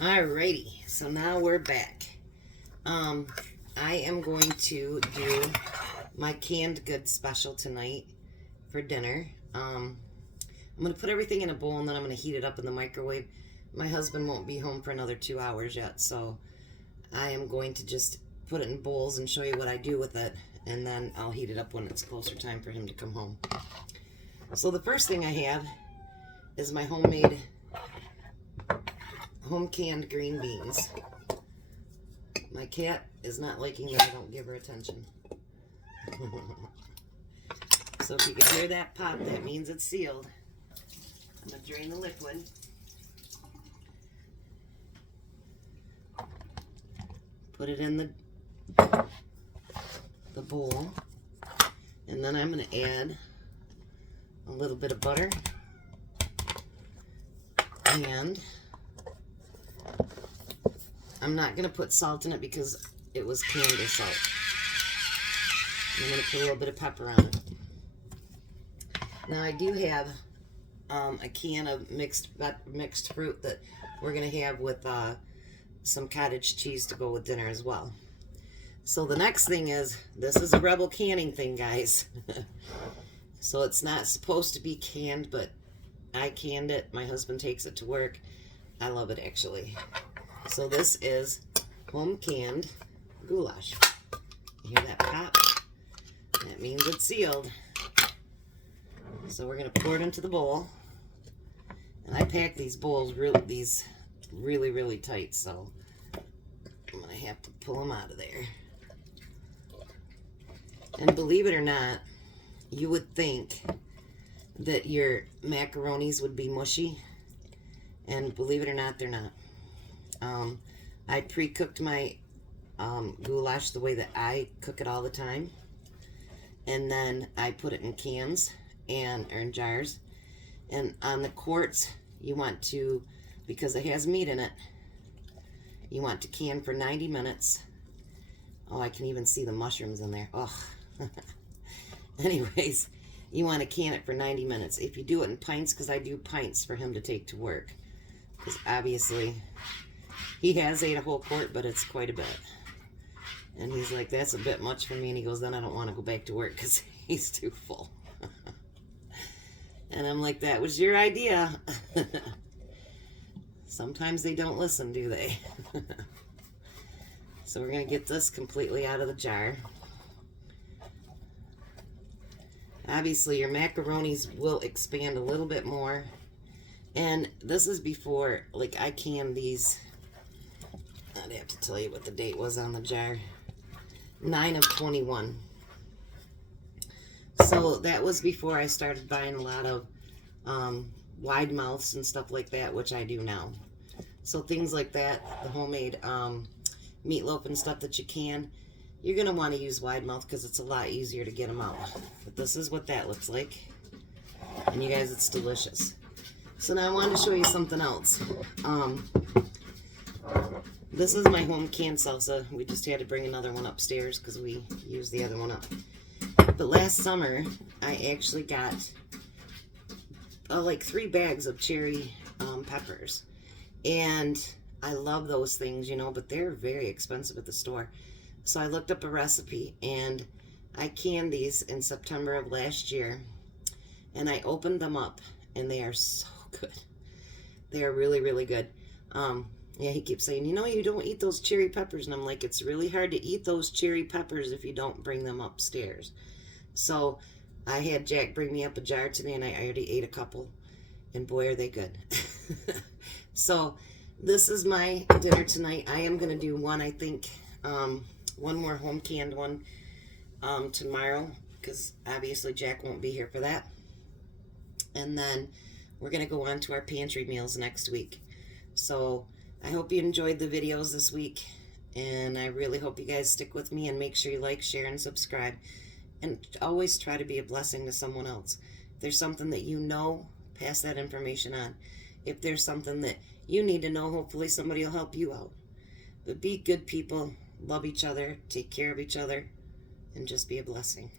Alrighty, so now we're back. I am going to do my canned goods special tonight for dinner. I'm going to put everything in a bowl and then I'm going to heat it up in the microwave. My husband won't be home for another 2 hours yet, so I am going to just put it in bowls and show you what I do with it, and then I'll heat it up when it's closer time for him to come home. So the first thing I have is my homemade home canned green beans. My cat is not liking that I don't give her attention. So if you can hear that pop, that means it's sealed. I'm going to drain the liquid. Put it in the bowl. And then I'm going to add a little bit of butter. And I'm not going to put salt in it because it was canned with salt. I'm going to put a little bit of pepper on it. Now I do have a can of mixed fruit that we're going to have with some cottage cheese to go with dinner as well. So the next thing is, this is a Rebel canning thing, guys. So it's not supposed to be canned, but I canned it. My husband takes it to work. I love it, actually. So this is home canned goulash. You hear that pop? That means it's sealed. So we're going to pour it into the bowl. And I pack these bowls really tight, so I'm going to have to pull them out of there. And believe it or not, you would think that your macaronis would be mushy, and believe it or not, they're not. I pre-cooked my goulash the way that I cook it all the time, and then I put it in cans or in jars. And on the quarts, you want to, because it has meat in it, you want to can for 90 minutes. Oh, I can even see the mushrooms in there. Oh. Anyways, you want to can it for 90 minutes. If you do it in pints, because I do pints for him to take to work, because obviously he has ate a whole quart, but it's quite a bit. And he's like, that's a bit much for me. And he goes, then I don't want to go back to work because he's too full. And I'm like, that was your idea. Sometimes they don't listen, do they? So we're going to get this completely out of the jar. Obviously, your macaronis will expand a little bit more. And this is before, like, I canned these. I'd have to tell you what the date was on the jar. 9/21. So that was before I started buying a lot of wide mouths and stuff like that, which I do now. So things like that, the homemade meatloaf and stuff that you can, you're going to want to use wide mouth because it's a lot easier to get them out. But this is what that looks like. And you guys, it's delicious. So now I wanted to show you something else. This is my home canned salsa. We just had to bring another one upstairs because we used the other one up. But last summer, I actually got like 3 bags of cherry peppers. And I love those things, you know, but they're very expensive at the store. So I looked up a recipe, and I canned these in September of last year. And I opened them up, and they are so good. They are really good. Yeah, he keeps saying, you know, you don't eat those cherry peppers. And I'm like, it's really hard to eat those cherry peppers if you don't bring them upstairs. So I had Jack bring me up a jar today, and I already ate a couple. And boy, are they good. So this is my dinner tonight. I am going to do one, I think, one more home canned one tomorrow, because obviously Jack won't be here for that. And then we're going to go on to our pantry meals next week. So I hope you enjoyed the videos this week, and I really hope you guys stick with me and make sure you like, share, and subscribe. And always try to be a blessing to someone else. If there's something that you know, pass that information on. If there's something that you need to know, hopefully somebody will help you out. But be good people, love each other, take care of each other, and just be a blessing.